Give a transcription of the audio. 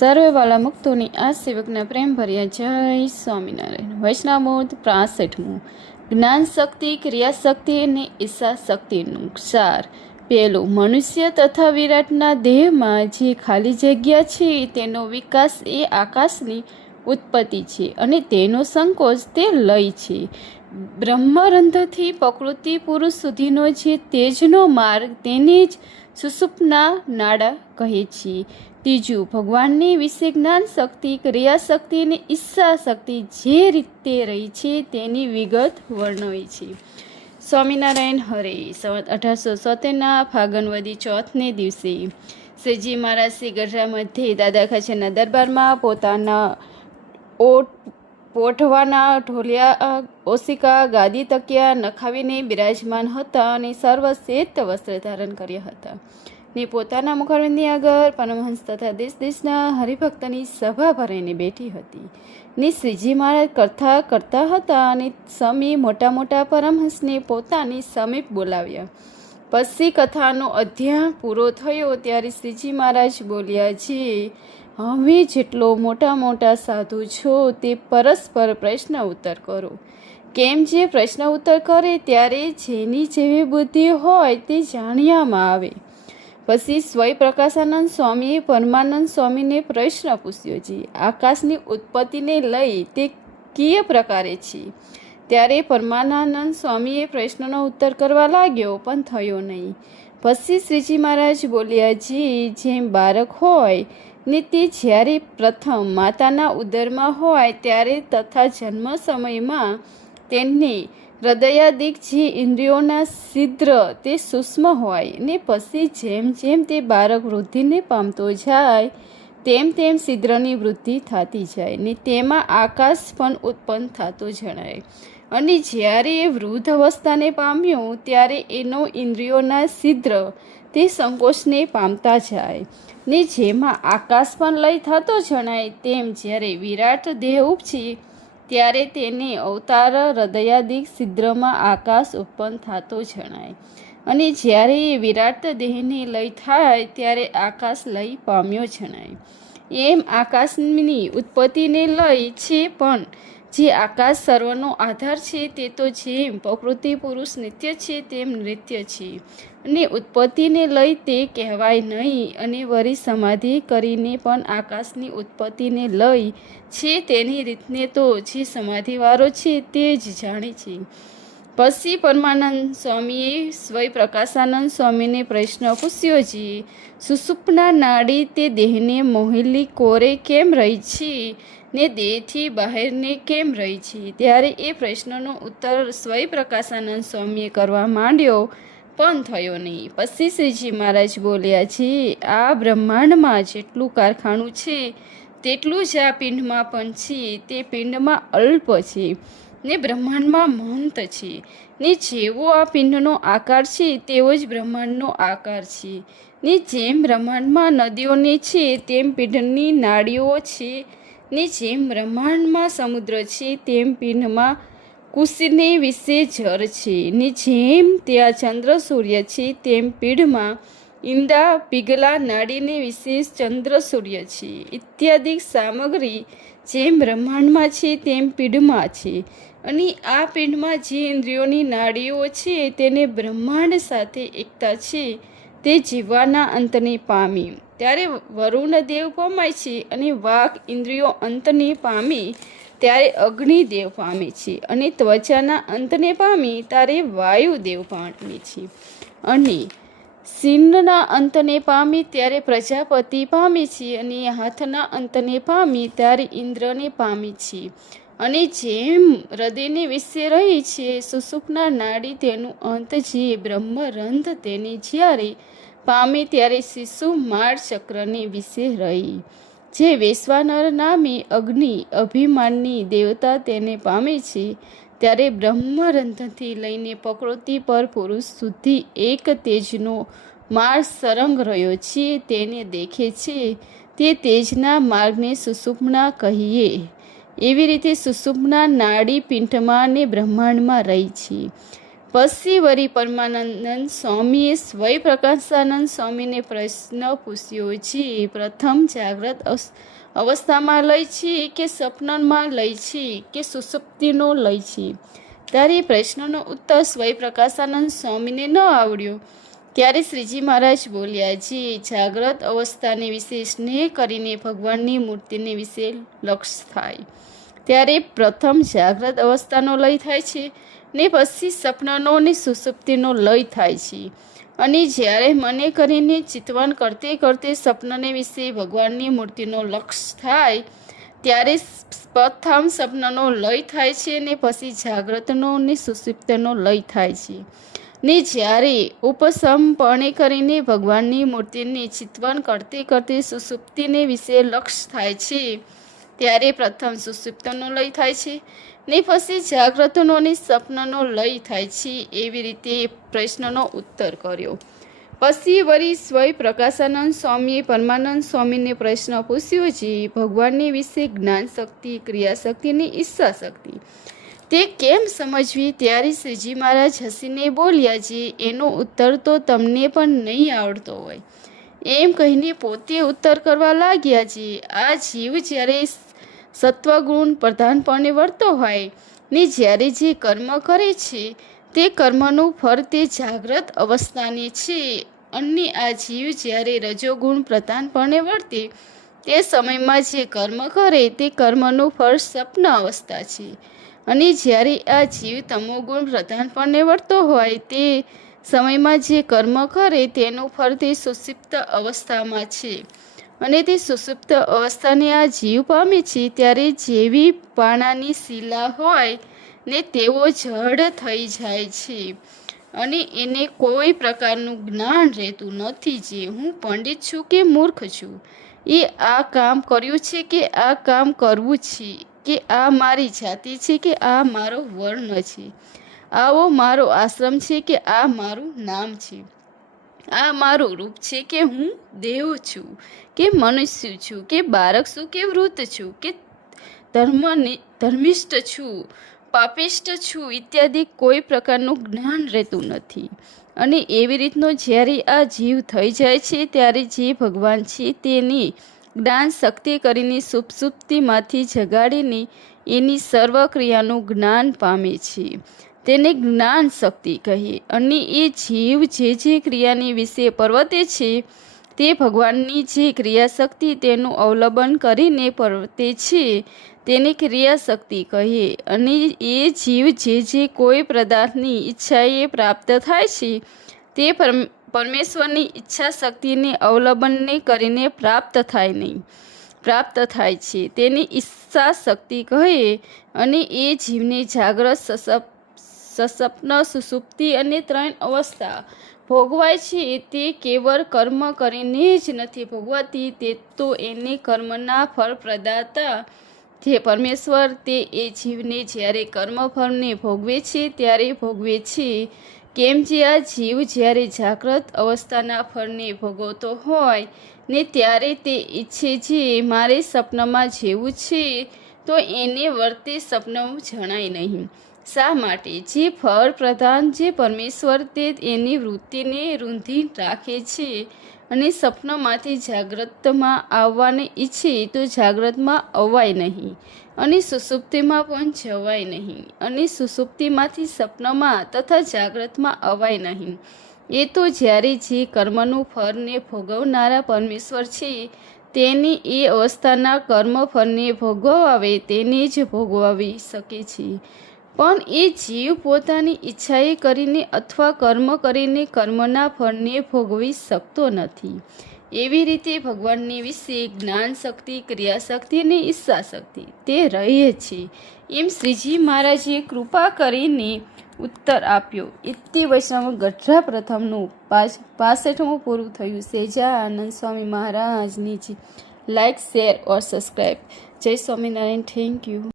સર્વેવાલા મુક્તોની આ સેવકના પ્રેમ ભર્યા જય સ્વામિનારાયણ. વૈષ્ણવમૂર્ત 65મું. જ્ઞાન શક્તિ, ક્રિયાશક્તિ અને ઈચ્છા શક્તિનું સાર. પહેલું, મનુષ્ય તથા વિરાટના દેહમાં જે ખાલી જગ્યા છે તેનો વિકાસ એ આકાશની ઉત્પત્તિ છે અને તેનો સંકોચ તે લય છે. બ્રહ્મરંધ્રથી પ્રકૃતિ પુરુષ સુધીનો જે તેજનો માર્ગ તેને જ સુષુપ્ના નાડા કહે છે. ત્રીજું, ભગવાનની વિશે જ્ઞાન શક્તિ, ક્રિયાશક્તિ અને ઈચ્છા શક્તિ જે રીતે રહી છે તેની વિગત વર્ણવી છે. સ્વામિનારાયણ હરે. સંવત 1870ના ફાગણવદી ચોથને દિવસે શ્રીજી મહારાજ શ્રી ગઢડા મધ્યે દાદા ખાચરના દરબારમાં પોતાના પોઠવાના ઢોલિયા, ઓશિકા, ગાદી, તકિયા નખાવીને બિરાજમાન હતા અને સર્વ શ્વેત વસ્ત્ર ધારણ કર્યા હતા ને પોતાના મુખારવિંદની આગળ પરમહંસ તથા દેશ દેશના હરિભક્તની સભા ભરાઈને બેઠી હતી ને શ્રીજી મહારાજ કથા કરતા હતા અને સમી મોટા મોટા પરમહંસને પોતાની સમીપ બોલાવ્યા. પછી કથાનો અધ્યાય પૂરો થયો ત્યારે શ્રીજી મહારાજ બોલ્યા છે, હવે જેટલો મોટા મોટા સાધુ છો તે પરસ્પર પ્રશ્ન ઉત્તર કરો. કેમ જે પ્રશ્ન ઉત્તર કરે ત્યારે જેની જેવી બુદ્ધિ હોય તે જાણ્યામાં આવે. પછી સ્વય પ્રકાશાનંદ સ્વામીએ પરમાનંદ સ્વામીને પ્રશ્ન પૂછ્યો છે, આકાશની ઉત્પત્તિને લઈ તે કયા પ્રકારે છે? ત્યારે પરમાનંદ સ્વામીએ પ્રશ્નનો ઉત્તર કરવા લાગ્યો પણ થયો નહીં. પછી શ્રીજી મહારાજ બોલ્યા છે, જેમ બાળક હોય ને તે જ્યારે પ્રથમ માતાના ઉદરમાં હોય ત્યારે તથા જન્મ સમયમાં તેને હૃદયાદિક જે ઇન્દ્રિયોના છિદ્ર તે સૂક્ષ્મ હોય ને પછી જેમ જેમ તે બાળક વૃદ્ધિને પામતો જાય તેમ તેમ છિદ્રની વૃદ્ધિ થતી જાય ને તેમાં આકાશ પણ ઉત્પન્ન થતો જણાય. અને જ્યારે એ વૃદ્ધ અવસ્થાને પામ્યો ત્યારે એનો ઇન્દ્રિયોના છિદ્ર તે સંકોચને પામતા જાય ને જેમાં આકાશ પણ લય થતો જણાય તેમ જ્યારે વિરાટ દેહ ઉપજી ત્યારે તેને અવતાર હૃદયાદિક છિદ્રમાં આકાશ ઉત્પન્ન થતો જણાય. અને જ્યારે એ વિરાટ દેહને લય થાય ત્યારે આકાશ લય પામ્યો જણાય. એમ આકાશની ઉત્પત્તિને લય છે પણ જે આકાશ સર્વનો આધાર છે તે તો જેમ પ્રકૃતિ પુરુષ નિત્ય છે તેમ નૃત્ય છે અને ઉત્પત્તિને લઈ તે કહેવાય નહીં. અને વળી સમાધિ કરીને પણ આકાશની ઉત્પત્તિને લઈ છે તેની રીતને તો જે સમાધિવાળો છે તે જ જાણે છે. પછી પરમાનંદ સ્વામીએ સ્વય પ્રકાશાનંદ સ્વામીને પ્રશ્ન પૂછ્યો છે, સુષુપ્ના નાડી તે દેહને મોહેલી કોરે કેમ રહી છે ને દેહથી બહારને કેમ રહી છે? ત્યારે એ પ્રશ્નનો ઉત્તર સ્વય પ્રકાશાનંદ સ્વામીએ કરવા માંડ્યો પણ થયો નહીં. પછી શ્રીજી મહારાજ બોલ્યા છે, આ બ્રહ્માંડમાં જેટલું કારખાનું છે તેટલું જ આ પિંડમાં પણ છે. તે પિંડમાં અલ્પ છે ને બ્રહ્માંડમાં મહંત છે ને જેવો આ પિંડનો આકાર છે તેવો જ બ્રહ્માંડનો આકાર છે. ને જેમ બ્રહ્માંડમાં નદીઓને છે તેમ પિંડની નાડીઓ છે ને જેમ બ્રહ્માંડમાં સમુદ્ર છે તેમ પિંડમાં કુશને વિશે જળ છે ને જેમ ત્યાં ચંદ્ર સૂર્ય છે તેમ પીઢમાં ઈંડા પીગલા નાડીને વિશેષ ચંદ્ર સૂર્ય છે ઇત્યાદિ સામગ્રી જેમ બ્રહ્માંડમાં છે તેમ પીઢમાં છે. અને આ પીંડમાં જે ઇન્દ્રિયોની નાડીઓ છે તેને બ્રહ્માંડ સાથે એકતા છે તે જીવવાના અંતને પામી ત્યારે વરુણ દેવ પામાય છે અને વાક ઇન્દ્રિયો અંતને પામી ત્યારે અગ્નિદેવ પામે છે અને ત્વચાના અંતને પામી ત્યારે વાયુદેવ પામે છે અને શિરના અંતને પામી ત્યારે પ્રજાપતિ પામે છે અને હાથના અંતને પામી ત્યારે ઇન્દ્રને પામી છે. અને જેમ હૃદયને વિશે રહી છે સુષુપ્ના નાડી તેનું અંત જે બ્રહ્મરંધ્ર તેને જ્યારે પામે ત્યારે શિશુ માળ ચક્રને વિશે રહી જે વૈશ્વાનર નામે અગ્નિ અભિમાનની દેવતા તેને પામે છે ત્યારે બ્રહ્મરંધ્રથી લઈને પ્રકૃતિ પર પુરુષ સુધી એક તેજનો માર્ગ સરંગ રહ્યો છે તેને દેખે છે. તે તેજના માર્ગને સુષુપ્ના કહીએ. એવી રીતે સુષુપ્ના નાડી પિંડમાં ને બ્રહ્માંડમાં રહી છે. પછી વળી પરમાનંદ સ્વામીએ સ્વય પ્રકાશાનંદ સ્વામીને પ્રશ્ન પૂછ્યો છે, પ્રથમ જાગ્રત અવસ્થામાં લય છે કે સપનામાં લય છે કે સુષુપ્તિનો લય છે? ત્યારે પ્રશ્નનો ઉત્તર સ્વય પ્રકાશાનંદ સ્વામીને ન આવડ્યો. ત્યારે શ્રીજી મહારાજ બોલ્યા, જે જાગ્રત અવસ્થાને વિશે સ્નેહ કરીને ભગવાનની મૂર્તિને વિશે લક્ષ થાય, ત્યારે પ્રથમ જાગ્રત અવસ્થાનો લય થાય છે ને પછી સપનાનો અને સુષુપ્તિનો લય થાય છે. અને જ્યારે મને કરીને ચિંતન કરતે કરતે સપનાને વિશે ભગવાનની મૂર્તિનો લક્ષ થાય, ત્યારે પ્રથમ સપનાનો લય થાય છે ને પછી જાગ્રતનો અને સુષુપ્તનો લય થાય છે. ને જ્યારે ઉપસમપણે કરીને ભગવાનની મૂર્તિને ચિંતન કરતે કરતે સુષુપ્તિને વિશે લક્ષ થાય છે, ત્યારે પ્રથમ સુષુપ્તનો લય થાય છે ને પછી જાગ્રતનો અને સપનાનો લય થાય છે. એવી રીતે પ્રશ્નનો ઉત્તર કર્યો. પછી વળી સ્વય પ્રકાશાનંદ સ્વામીએ પરમાનંદ સ્વામીને પ્રશ્ન પૂછ્યો છે, ભગવાનની વિશે જ્ઞાન શક્તિ, ક્રિયાશક્તિ અને ઈચ્છા શક્તિ તે કેમ સમજવી? ત્યારે શ્રીજી મહારાજ હસીને બોલ્યા છે, એનો ઉત્તર તો તમને પણ નહીં આવડતો હોય. એમ કહીને પોતે ઉત્તર કરવા લાગ્યા છે. આ જીવ જ્યારે સત્વગુણ પ્રધાનપણે વર્તો હોય ને જ્યારે જે કર્મ કરે છે તે કર્મનું ફળ તે જાગ્રત અવસ્થાને છે. અને આ જીવ જ્યારે રજોગુણ પ્રધાનપણે વર્તે તે સમયમાં જે કર્મ કરે તે કર્મનું ફળ સ્વપ્ન અવસ્થા છે. અને જ્યારે આ જીવ તમોગુણ પ્રધાનપણે વર્તો હોય તે સમયમાં જે કર્મ કરે તેનું ફળ તે સુષુપ્ત અવસ્થામાં છે. અને તે સુષુપ્ત અવસ્થાને આ જીવ પામે છે ત્યારે જેવી પાણાની શિલા હોય ને તેવો જડ થઈ જાય છે અને એને કોઈ પ્રકારનું જ્ઞાન રહેતું નથી, જે હું પંડિત છું કે મૂર્ખ છું, એ આ કામ કર્યું છે કે આ કામ કરવું છે, કે આ મારી જાતિ છે કે આ મારો વર્ણ છે, આવો મારો આશ્રમ છે કે આ મારું નામ છે, આ મારું રૂપ છે કે હું દેવ છું કે મનુષ્ય છું કે બાળક છું કે વૃદ્ધ છું કે ધર્મિષ્ઠ છું, પાપિષ્ઠ છું ઇત્યાદિ કોઈ પ્રકારનું જ્ઞાન રહેતું નથી. અને એવી રીતનો જ્યારે આ જીવ થઈ જાય છે ત્યારે જે ભગવાન છે તેની જ્ઞાન શક્તિ કરીને સુષુપ્તિમાંથી જગાડીને એની સર્વ ક્રિયાનું જ્ઞાન પામે છે. તેને જ્ઞાન શક્તિ કહીએ. અને એ જીવ જે ક્રિયાની વિશે પ્રવર્તે છે તે ભગવાનની જે ક્રિયાશક્તિ તેનું અવલંબન કરીને પ્રવર્તે છે તેને ક્રિયાશક્તિ કહીએ. અને એ જીવ જે કોઈ પદાર્થની ઈચ્છાએ પ્રાપ્ત થાય છે તે પરમેશ્વરની ઈચ્છા શક્તિને અવલંબનને કરીને પ્રાપ્ત થાય છે તેની ઈચ્છા શક્તિ કહે. અને એ જીવને જાગ્રત, સપન, સુષુપ્તિ અને 3 અવસ્થા ભોગવાય છે તે કેવળ કર્મ કરીને જ નથી ભોગવાતી, તે તો એને કર્મના ફળ પ્રદાતા જે પરમેશ્વર તે એ જીવને જ્યારે કર્મફળને ભોગવે છે ત્યારે ભોગવે છે. કેમ જે આ જીવ જ્યારે જાગ્રત અવસ્થાના ફળને ભોગવતો હોય ને ત્યારે તે ઈચ્છે છે મારે સપનામાં જેવું છે, તો એને વર્તે સપનું જણાય નહીં. શા માટે? જે ફળ પ્રધાન જે પરમેશ્વર તે એની વૃત્તિને રૂંધી રાખે છે અને સપનામાંથી જાગ્રતમાં આવવાને ઈચ્છે તો જાગ્રતમાં અવાય નહીં અને સુષુપ્તિમાં પણ જવાય નહીં અને સુષુપ્તિમાંથી સપનામાં તથા જાગ્રતમાં અવાય નહીં. એ તો જ્યારે જે કર્મનું ફળને ભોગવનારા પરમેશ્વર છે તેની એ અવસ્થાના કર્મ ફળને ભોગવાવે તેને જ ભોગવાવી શકે છે. પણ એ જીવ પોતાની ઈચ્છાએ કરીને અથવા કર્મ કરીને કર્મના ફળને ભોગવી શકતો નથી. એવી રીતે ભગવાનની વિશે જ્ઞાન શક્તિ, ક્રિયાશક્તિ અને ઈચ્છા શક્તિ તે રહે છે. એમ શ્રીજી મહારાજે કૃપા કરીને ઉત્તર આપ્યો. ઇતિ વૈષ્ણવ ગઢડા પ્રથમનું 65મું પૂરું થયું. સહેજાનંદ સ્વામી મહારાજની લાઈક, શેર ઓર સબસ્ક્રાઈબ. જય સ્વામિનારાયણ. Thank you.